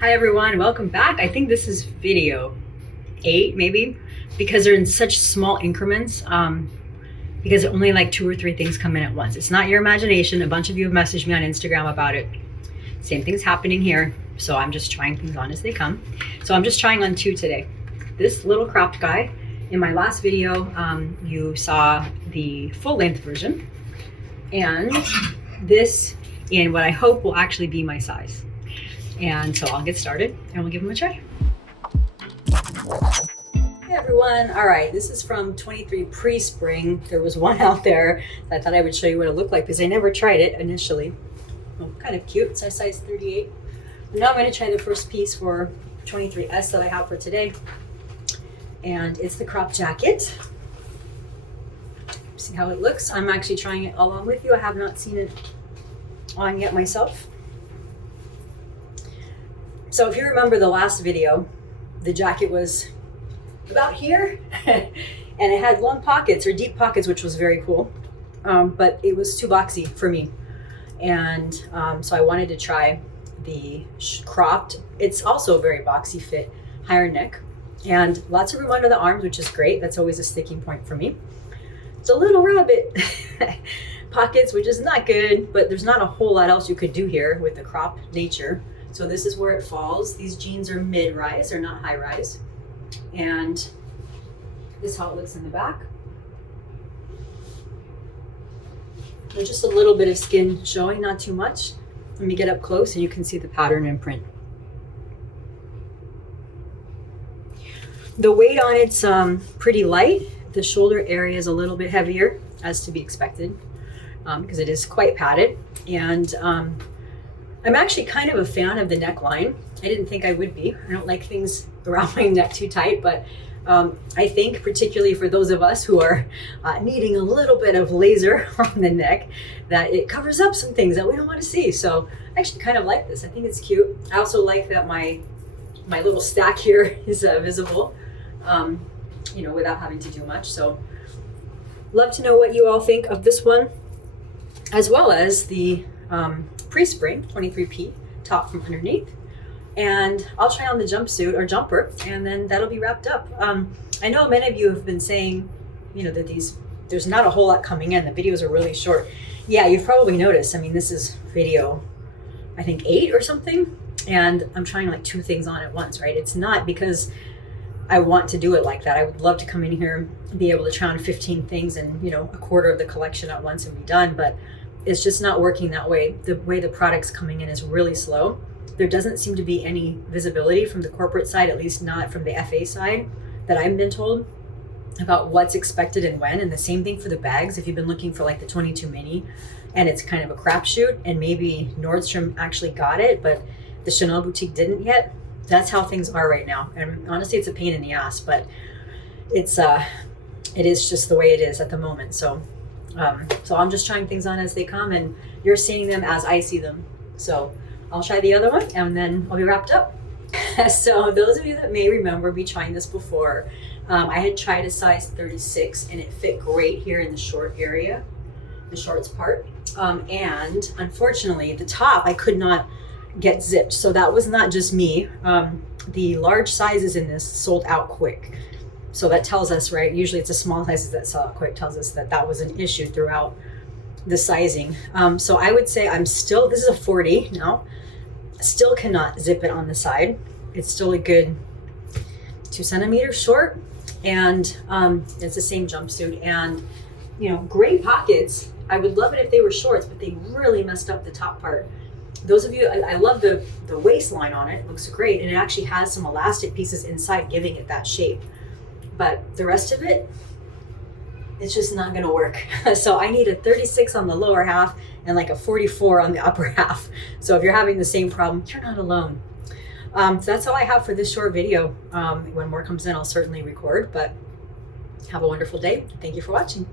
Hi everyone, welcome back. I think this is video 8 maybe, because they're in such small increments, because only like 2 or 3 things come in at once. It's not your imagination. A bunch of you have messaged me on Instagram about it. Same thing's happening here. So I'm just trying things on as they come. So I'm just trying on 2 today. This little cropped guy. In my last video, you saw the full length version, and this in what I hope will actually be my size. And so I'll get started and we'll give them a try. Hey everyone, all right, this is from 23 pre-spring. There was one out there that I thought I would show you what it looked like because I never tried it initially. Well, kind of cute, it's a size 38. But now I'm gonna try the first piece for 23S that I have for today. And it's the crop jacket. See how it looks? I'm actually trying it along with you. I have not seen it on yet myself. So if you remember the last video, the jacket was about here and it had long pockets or deep pockets, which was very cool. But it was too boxy for me. And so I wanted to try the cropped. It's also a very boxy fit, higher neck, and lots of room under the arms, which is great. That's always a sticking point for me. It's a little rabbit pockets, which is not good, but there's not a whole lot else you could do here with the crop nature. So this is where it falls. These jeans are mid-rise, they're not high-rise. And this is how it looks in the back. There's just a little bit of skin showing, not too much. Let me get up close and you can see the pattern and print. The weight on it's pretty light. The shoulder area is a little bit heavier, as to be expected, because it is quite padded. And I'm actually kind of a fan of the neckline. I didn't think I would be. I don't like things around my neck too tight, but I think particularly for those of us who are needing a little bit of laser on the neck, that it covers up some things that we don't want to see. So I actually kind of like this. I think it's cute. I also like that my little stack here is visible, you know, without having to do much. So love to know what you all think of this one, as well as the pre-spring 23P top from underneath. And I'll try on the jumpsuit or jumper, and then that'll be wrapped up. I know many of you have been saying, you know, that there's not a whole lot coming in. The videos are really short. Yeah, you've probably noticed. I mean, this is video, I think 8 or something, and I'm trying like 2 things on at once, right? It's not because I want to do it like that. I would love to come in here and be able to try on 15 things and, you know, a quarter of the collection at once and be done, but it's just not working that way. The way the product's coming in is really slow. There doesn't seem to be any visibility from the corporate side, at least not from the FA side, that I've been told about what's expected and when. And the same thing for the bags. If you've been looking for like the 22 mini and it's kind of a crapshoot, and maybe Nordstrom actually got it, but the Chanel boutique didn't yet, that's how things are right now. And honestly, it's a pain in the ass, but it is just the way it is at the moment. So I'm just trying things on as they come, and you're seeing them as I see them. So I'll try the other one and then I'll be wrapped up. So those of you that may remember me trying this before, I had tried a size 36 and it fit great here in the short area, the shorts part. And unfortunately the top I could not get zipped. So that was not just me. The large sizes in this sold out quick. So that tells us, right, usually it's the small sizes that sell out quick, tells us that that was an issue throughout the sizing. So I would say this is a 40 now, still cannot zip it on the side. It's still a good 2 centimeters short, and it's the same jumpsuit, and you know, great pockets. I would love it if they were shorts, but they really messed up the top part. Those of you, I love the waistline on it. It looks great, and it actually has some elastic pieces inside giving it that shape. But the rest of it, it's just not gonna work. So I need a 36 on the lower half and like a 44 on the upper half. So if you're having the same problem, you're not alone. So that's all I have for this short video. When more comes in, I'll certainly record, but have a wonderful day. Thank you for watching.